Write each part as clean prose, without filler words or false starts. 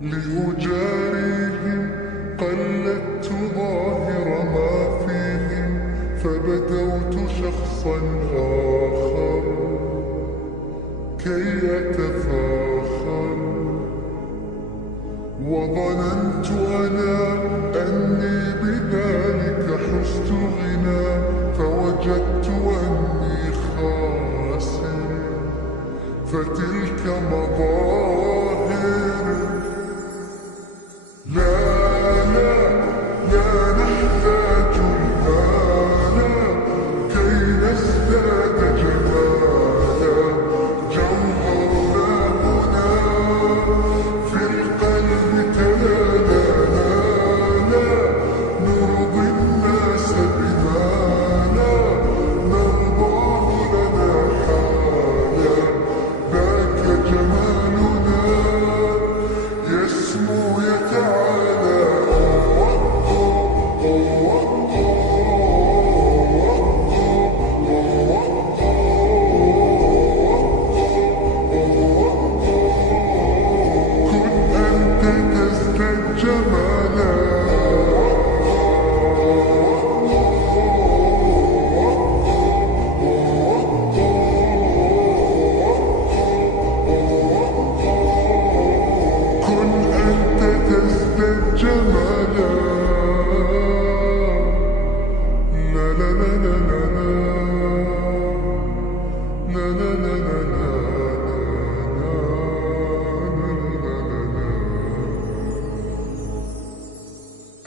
لأجاريهم قلدت ظاهر ما فيهم فبدوت شخصا آخر كي أتفاخر، وظننت أنا أني بذلك حزت غنى، فوجدت أني خاسر. فتلك مظاهر. لا نحتاج المال كي نزداد جمالا، جوهرنا هنا في القلب تلالا. نرضي الناس بما لا نرضاه لنا حالا، ذاك جمالنا يسمو يتعالى. كن أنت تزداد جمالا. كن أنت تزداد جمالا. لا لا لا لا لا لا لا لا لا لا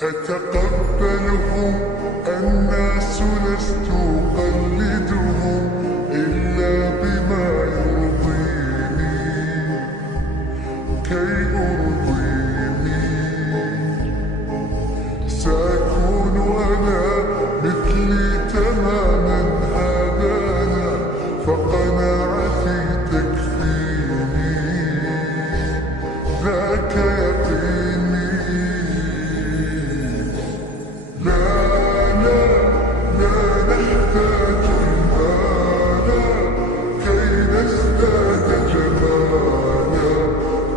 أتقبلهم الناس لست أقلدهم إلا بما يرضيني كي أرضيني. سأكون أنا مثلي تماما هذا أنا، فقناعتي تكفيني ذاك يقيني. لا نحتاج المال كي نزداد جمالا،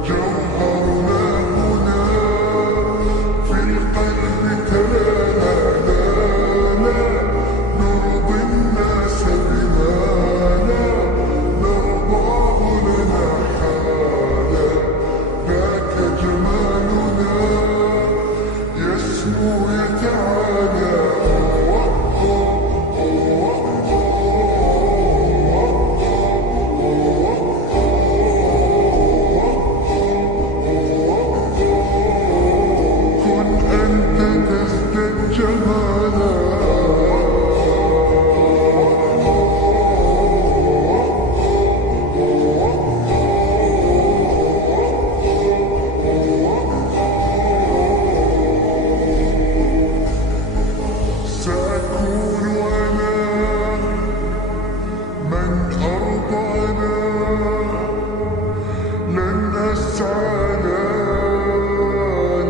جوهرنا هنا في القلب تلالا. نرضي الناس بما لا نرضاه لنا حالا، ذاك جمالنا يسمو يتعالى. كن أنت تزداد جمالا. سأكون أنا من أرضانا، لن أسعى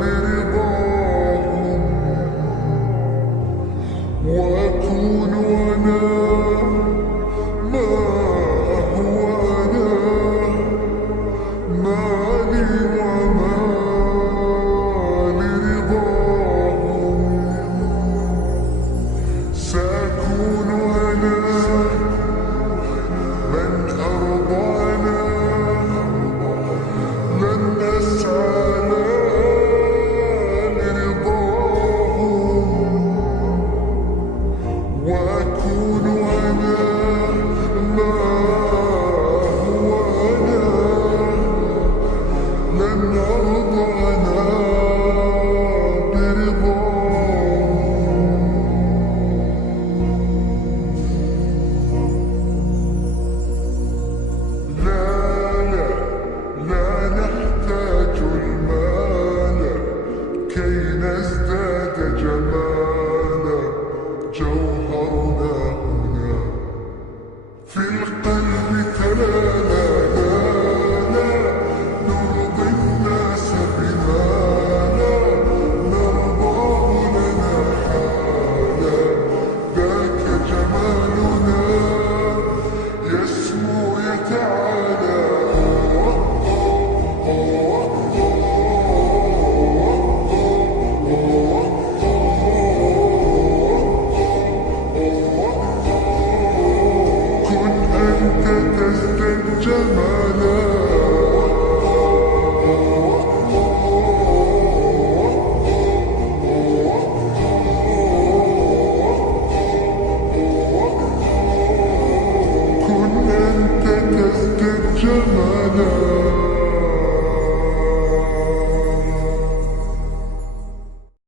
لرضاهم، وأكون أنا ما هو أنا، مالي وما لرضاهم. سأكون أنا من أرضانا، لن أسعى